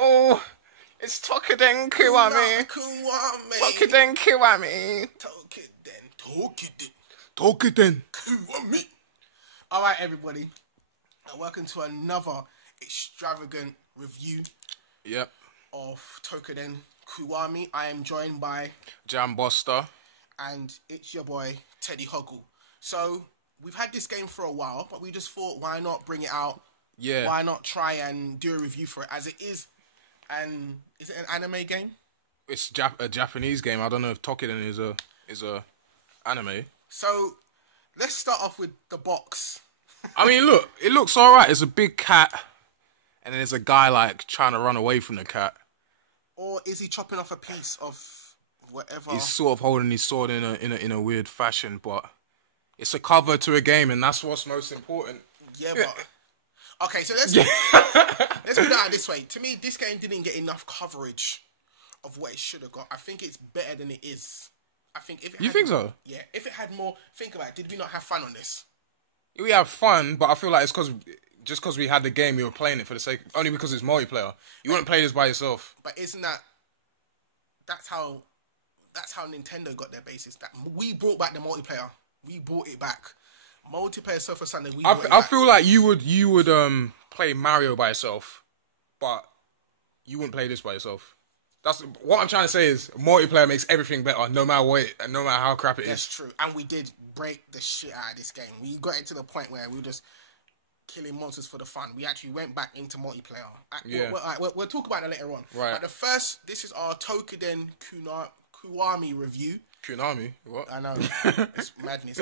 Oh, it's Toukiden Kiwami. Toukiden Kiwami. Toukiden. Kiwami. All right, everybody. Welcome to another extravagant review. Yep. Of Toukiden Kiwami. I am joined by Jamboster. And it's your boy, TeddyHoggle. So, we've had this game for a while, but we just thought, why not bring it out? Yeah. Why not try and do a review for it, as it is. And is it an anime game? It's a Japanese game. I don't know if Toukiden is a anime. So, let's start off with the box. I mean, look, it looks alright. It's a big cat, and then there's a guy like trying to run away from the cat. Or is he chopping off a piece of whatever? He's sort of holding his sword in a weird fashion, but it's a cover to a game, and that's what's most important. Yeah, but okay, so let's put it out this way. To me, this game didn't get enough coverage of what it should have got. I think it's better than it is. I think if it you think so? Yeah, if it had more. Think about it. Did we not have fun on this? We have fun, but I feel like it's because we had the game, we were playing it for the sake, only because it's multiplayer. You wouldn't play this by yourself. But isn't that's how Nintendo got their basis? That we brought back the multiplayer. We brought it back. Multiplayer so for Sunday. I feel like you would play Mario by yourself, but you wouldn't play this by yourself. That's what I'm trying to say is multiplayer makes everything better, no matter what, and no matter how crap it is. That's true, and we did break the shit out of this game. We got it to the point where we were just killing monsters for the fun. We actually went back into multiplayer. Yeah. We'll talk about that later on. Right. But this is our Toukiden Kiwami review. Kiwami? What? I know. It's madness.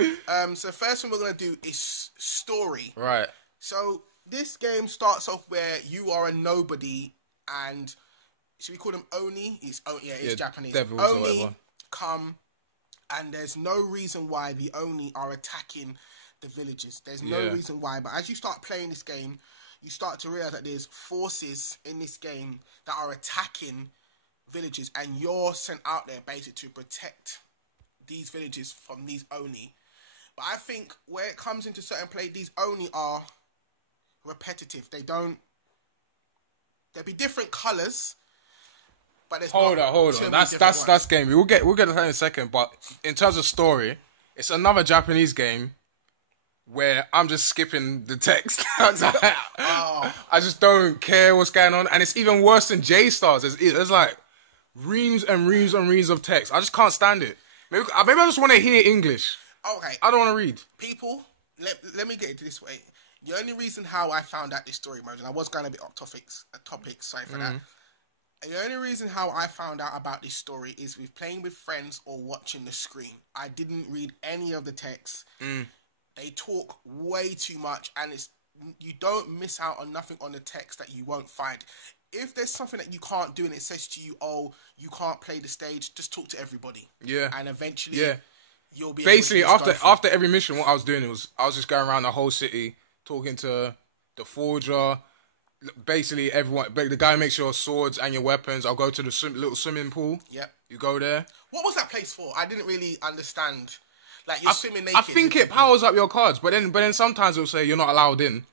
So first one we're going to do is story. Right. So this game starts off where you are a nobody and should we call them Oni? It's Japanese. Devils Oni or whatever. come and there's no reason why the Oni are attacking the villages. There's no reason why. But as you start playing this game, you start to realize that there's forces in this game that are attacking villages, and you're sent out there basically to protect these villages from these Oni. But I think where it comes into certain play, these Oni are repetitive. There'll be different colours. But hold on. That's game. We'll get to that in a second. But in terms of story, it's another Japanese game where I'm just skipping the text. I just don't care what's going on, and it's even worse than J-Stars. There's like reams and reams and reams of text. I just can't stand it. Maybe I just want to hear English. Okay, I don't want to read. People, let me get it this way. The only reason how I found out this story mode, and I was going a bit off topic, sorry for that. The only reason how I found out about this story is with playing with friends or watching the screen. I didn't read any of the text. They talk way too much, and you don't miss out on nothing on the text that you won't find. If there's something that you can't do and it says to you, oh, you can't play the stage, just talk to everybody. Yeah. And eventually, you'll be basically able to after every mission, what I was doing was I was just going around the whole city talking to the forger. Basically, everyone. The guy makes your swords and your weapons. I'll go to the little swimming pool. Yep. You go there. What was that place for? I didn't really understand. Like you're swimming naked. I think it powers up your cards, but then sometimes it'll say you're not allowed in,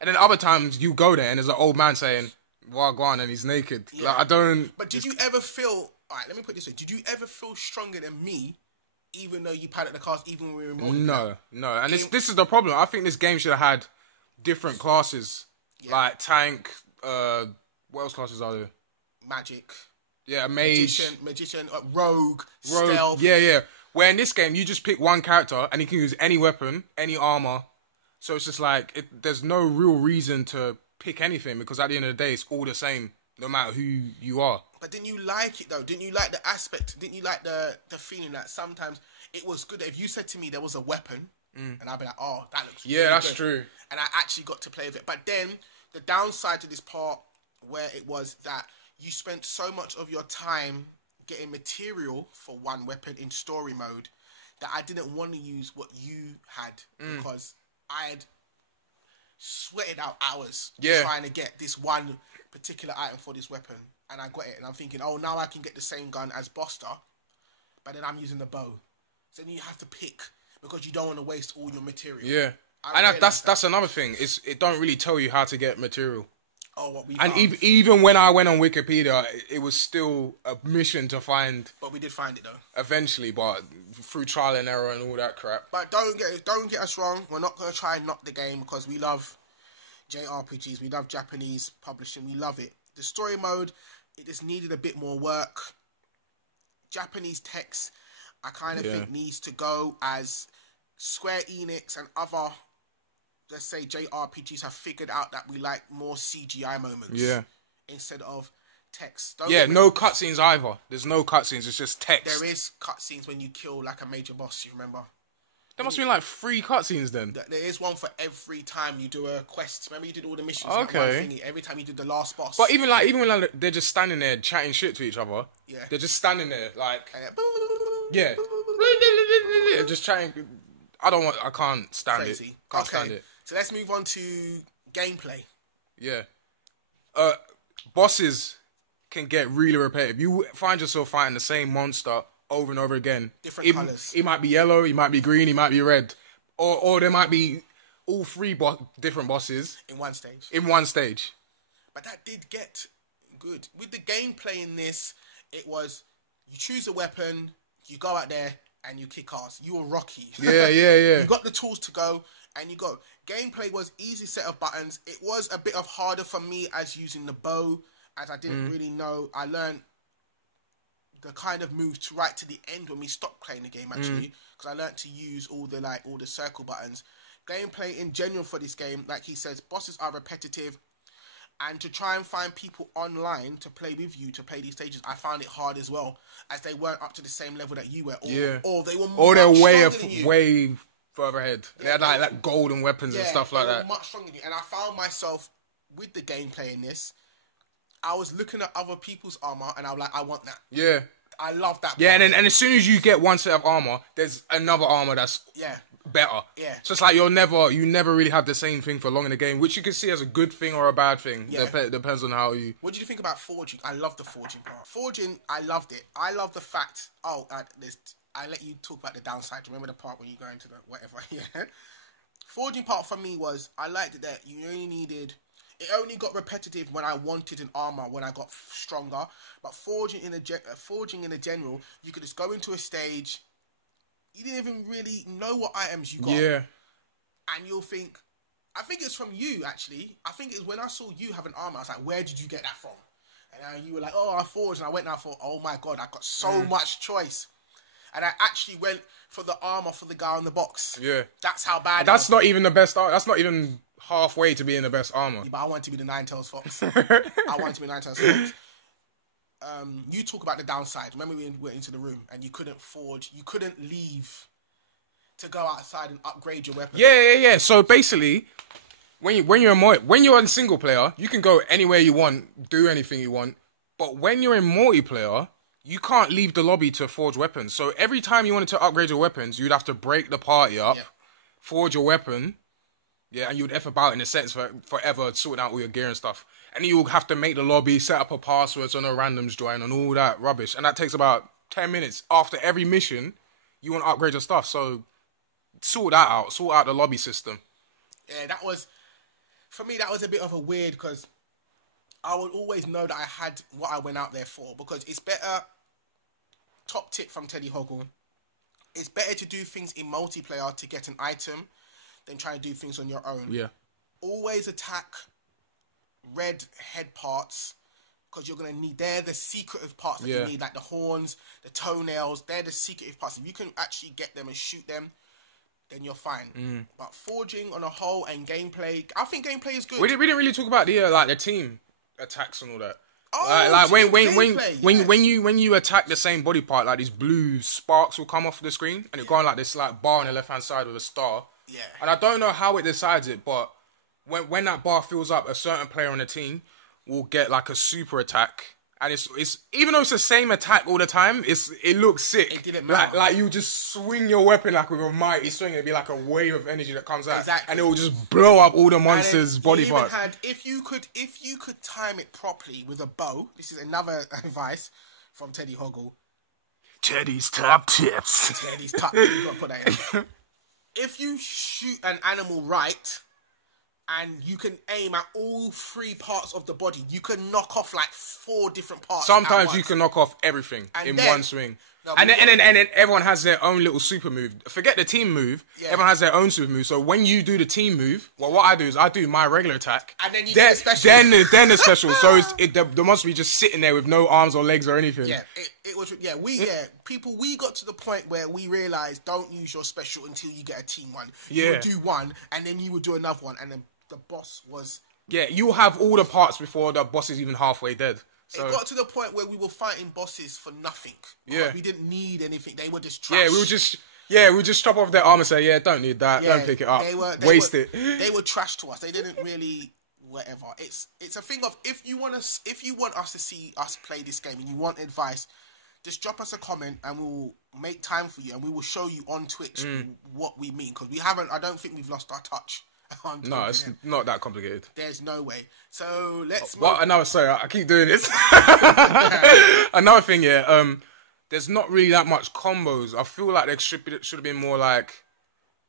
and then other times you go there and there's an old man saying, "Well, go on," and he's naked. Yeah. Like, I don't. But did you ever feel? All right, let me put it this way: did you ever feel stronger than me, even though you padded the cards, even when we were more? No, and this is the problem. I think this game should have had different classes, like tank. What else classes are there? Magic. Yeah, mage, magician, rogue, stealth. Yeah. Where in this game, you just pick one character and he can use any weapon, any armor. So it's just like, there's no real reason to pick anything because at the end of the day, it's all the same, no matter who you are. But didn't you like it though? Didn't you like the aspect? Didn't you like the feeling that sometimes it was good that if you said to me there was a weapon, and I'd be like, oh, that looks really that's good. true. And I actually got to play with it. But then, the downside to this part, where it was that you spent so much of your time getting material for one weapon in story mode that I didn't want to use what you had because I had sweated out hours trying to get this one particular item for this weapon, and I got it, and I'm thinking, oh, now I can get the same gun as Boster, but then I'm using the bow. So then you have to pick because you don't want to waste all your material. Yeah, and that's another thing. It don't really tell you how to get material. Oh, what we And found. even when I went on Wikipedia, it was still a mission to find. But we did find it though. Eventually, but through trial and error and all that crap. But don't get us wrong. We're not going to try and knock the game because we love JRPGs. We love Japanese publishing. We love it. The story mode, it just needed a bit more work. Japanese text, I kind of think needs to go, as Square Enix and other, let's say, JRPGs have figured out that we like more CGI moments. Yeah. Instead of text. No cutscenes either. There's no cutscenes. It's just text. There is cutscenes when you kill like a major boss. You remember? There must be like 3 cutscenes then. There is one for every time you do a quest. Remember you did all the missions. Okay. That one thingy, every time you did the last boss. But even when they're just standing there chatting shit to each other. Yeah. They're just standing there like. Yeah. Just chatting. I can't stand Crazy. it. Can't stand it. So let's move on to gameplay. Yeah. Bosses can get really repetitive. You find yourself fighting the same monster over and over again. Different colours. He might be yellow, he might be green, he might be red. Or there might be all 3 different bosses. In one stage. But that did get good. With the gameplay in this, it was, you choose a weapon, you go out there, and you kick ass. You were Rocky. Yeah. You got the tools to go, and you go. Gameplay was easy set of buttons. It was a bit of harder for me as using the bow, as I didn't really know. I learned the kind of moves to right to the end when we stopped playing the game, actually, because I learned to use all the circle buttons. Gameplay in general for this game, like he says, bosses are repetitive, and to try and find people online to play with you, to play these stages, I found it hard as well, as they weren't up to the same level that you were, or they were way further ahead. They had like golden weapons and stuff like that. Much stronger than you. And I found myself with the gameplay in this, I was looking at other people's armor and I was like, I want that. Yeah. I love that. Yeah, and as soon as you get one set of armor, there's another armor that's better. Yeah. So it's like you never really have the same thing for long in the game, which you can see as a good thing or a bad thing. Yeah. Depends on how you... What did you think about forging? I love the forging part. Forging, I loved it. I love the fact... I let you talk about the downside. Remember the part when you go into the whatever? Yeah. Forging part for me was, I liked it that you only needed... It only got repetitive when I wanted an armor, when I got stronger. But forging in a general, you could just go into a stage. You didn't even really know what items you got. Yeah. And you'll think... I think it's from you, actually. I think it's when I saw you have an armor, I was like, where did you get that from? And you were like, oh, I forged. And I went and I thought, oh my God, I got so much choice. And I actually went for the armor for the guy on the box. Yeah. That's how bad That's not even the best armor. That's not even halfway to being the best armor. Yeah, but I want to be the Nine-Tails Fox. I want to be the Nine-Tails Fox. You talk about the downside. Remember we went into the room and you couldn't forge. You couldn't leave to go outside and upgrade your weapon. Yeah. So basically, when you're in single player, you can go anywhere you want, do anything you want. But when you're in multiplayer, you can't leave the lobby to forge weapons. So every time you wanted to upgrade your weapons, you'd have to break the party up, forge your weapon, and you'd F about in a sense for forever sorting out all your gear and stuff. And you would have to make the lobby, set up a password so no randoms join and all that rubbish. And that takes about 10 minutes. After every mission, you want to upgrade your stuff. So sort that out. Sort out the lobby system. Yeah, for me, that was a bit of a weird, because I would always know that I had what I went out there for, because it's better, top tip from TeddyHoggle, it's better to do things in multiplayer to get an item than try to do things on your own. Yeah. Always attack red head parts, because you're going to need, they're the secretive parts that you need, like the horns, the toenails, they're the secretive parts. If you can actually get them and shoot them, then you're fine. But forging on a whole and gameplay, I think gameplay is good. We didn't really talk about the team attacks and all that. When you attack the same body part, like these blue sparks will come off the screen and it go on like this bar on the left hand side with a star. Yeah. And I don't know how it decides it, but when that bar fills up, a certain player on the team will get like a super attack. And it's even though it's the same attack all the time, it looks sick. It didn't matter. Like you just swing your weapon like with a mighty swing, it'd be like a wave of energy that comes out. Exactly. And it will just blow up all the monsters' body parts. If you could time it properly with a bow, this is another advice from TeddyHoggle. Teddy's top tips. Teddy's top tips. You've got to put that in. If you shoot an animal right, and you can aim at all 3 parts of the body. You can knock off like 4 different parts. Sometimes you can knock off everything in one swing. And then everyone has their own little super move. Forget the team move. Yeah. Everyone has their own super move. So when you do the team move, well, what I do is I do my regular attack. And then you do the special. Then the special. So the monster be just sitting there with no arms or legs or anything. Yeah, it was. Yeah, people. We got to the point where we realized don't use your special until you get a team one. Yeah. You would do one, and then you would do another one, and then the boss was. Yeah, you have all the parts before the boss is even halfway dead. So. It got to the point where we were fighting bosses for nothing. Yeah. We didn't need anything. They were just trash. Yeah, we would just chop off their arm and say, yeah, don't need that. Don't pick it up. Waste it. They were trash to us. They didn't really whatever. It's a thing of if you want us to see us play this game and you want advice, just drop us a comment and we'll make time for you and we will show you on Twitch what we mean, because I don't think we've lost our touch. No, it's not that complicated. There's no way. So let's. Sorry, I keep doing this. Another thing, there's not really that much combos. I feel like there should have been more like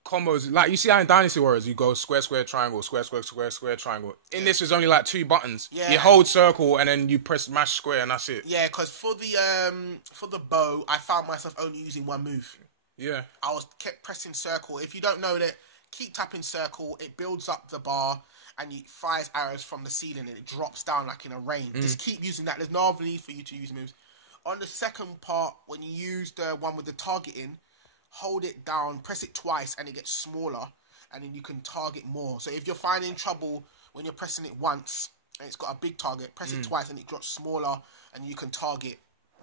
combos. Like you see how in Dynasty Warriors, you go square, square, triangle, square, square, square, square, triangle. In this, there's only like 2 buttons. Yeah. You hold circle and then you press mash square and that's it. Yeah, because for the bow, I found myself only using one move. Yeah. I kept pressing circle. If you don't know that. Keep tapping circle, it builds up the bar and it fires arrows from the ceiling and it drops down like in a rain. Just keep using that. There's no other need for you to use moves. On the second part, when you use the one with the targeting, hold it down, press it twice and it gets smaller and then you can target more. So if you're finding trouble when you're pressing it once and it's got a big target, press it twice and it drops smaller and you can target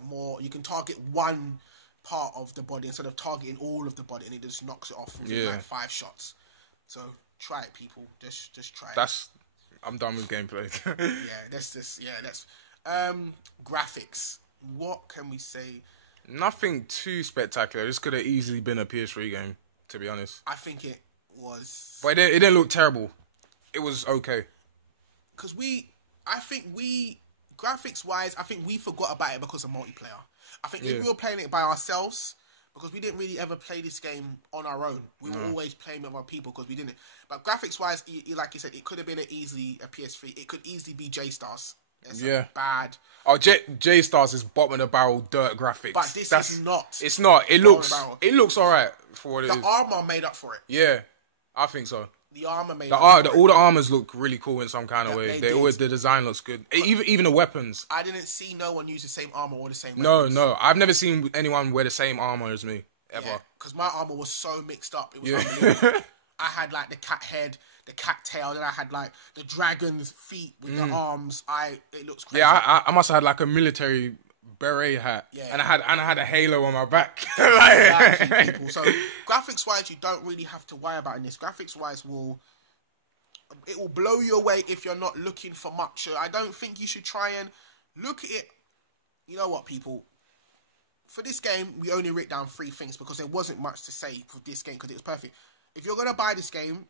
more. You can target one part of the body instead of targeting all of the body and it just knocks it off within like 5 shots. So try it, people. Just try it. I'm done with gameplay. That's graphics. What can we say? Nothing too spectacular. This could have easily been a PS3 game, to be honest. I think it was. But it didn't look terrible. It was okay. Because graphics wise, I think we forgot about it because of multiplayer. I think if we were playing it by ourselves, because we didn't really ever play this game on our own. We were always playing with other people because we didn't. But graphics-wise, like you said, it could have been easily a PS3. It could easily be J-Stars. Bad. Oh, J-Stars is bottom of the barrel dirt graphics. But this is not. It's not. It looks alright for what it is. The armor made up for it. Yeah, I think so. The armor made up for it. All the armors look really cool in some kind of way. The design looks good. Even the weapons. I didn't see no one use the same armor or the same weapons. No. I've never seen anyone wear the same armor as me. Ever. Because my armor was so mixed up. It was unbelievable. I had like the cat head, the cat tail, then I had like the dragon's feet with the arms. It looks crazy. Yeah, I must have had like a military beret hat. Yeah. And I had a halo on my back. Exactly, people. So graphics wise, you don't really have to worry about in this. Graphics wise it will blow you away if you're not looking for much. So I don't think you should try and look at it. You know what, people? For this game, we only wrote down 3 things because there wasn't much to say for this game because it was perfect. If you're going to buy this game,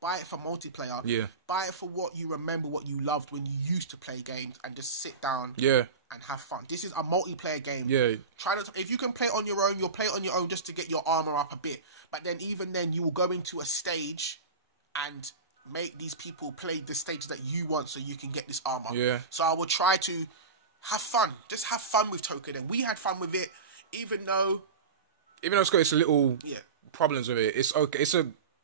buy it for multiplayer. Yeah. Buy it for what you remember, what you loved when you used to play games and just sit down and have fun. This is a multiplayer game. Yeah. If you can play it on your own, you'll play it on your own just to get your armor up a bit. But then even then, you will go into a stage and make these people play the stage that you want so you can get this armor. Yeah. So I will try to have fun. Just have fun with Toukiden. We had fun with it, even though it's got its little problems with it. It's okay.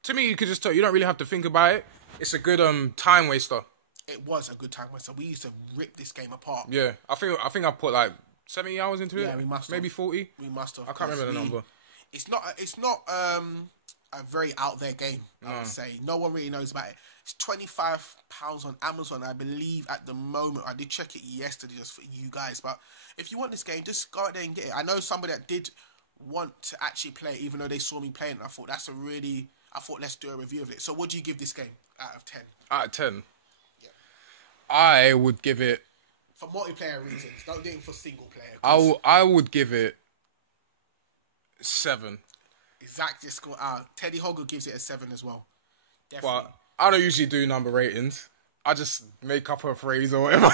To me, you could just tell. You don't really have to think about it. It's a good time waster. It was a good time waster. We used to rip this game apart. Yeah, I think I put like 70 hours into it. Yeah, we must. Maybe 40. We must have. I can't remember the number. It's not a very out there game. I would say no one really knows about it. It's £25 on Amazon, I believe, at the moment. I did check it yesterday just for you guys. But if you want this game, just go out there and get it. I know somebody that did want to actually play it, even though they saw me playing it. I thought let's do a review of it. So what do you give this game out of 10? Out of 10? Yeah. I would give it... For multiplayer reasons. Don't get it for single player. I would give it 7. Exactly. TeddyHoggle gives it a 7 as well. Definitely. But I don't usually do number ratings. I just make up a phrase or whatever.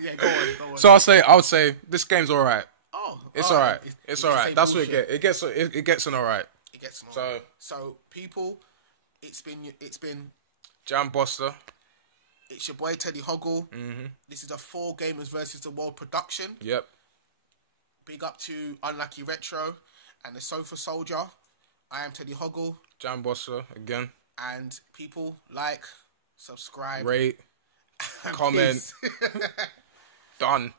Yeah, go on. So I would say this game's alright. It's alright. It's alright. That's what it gets. It gets an alright. It gets an alright. So people, it's been Jamboster. It's your boy TeddyHoggle. This is a 4 Gamers versus the World production. Yep. Big up to UnluckyRetro and the Sofa Soldier. I am TeddyHoggle. Jamboster again. And people, like, subscribe, rate, comment. Done.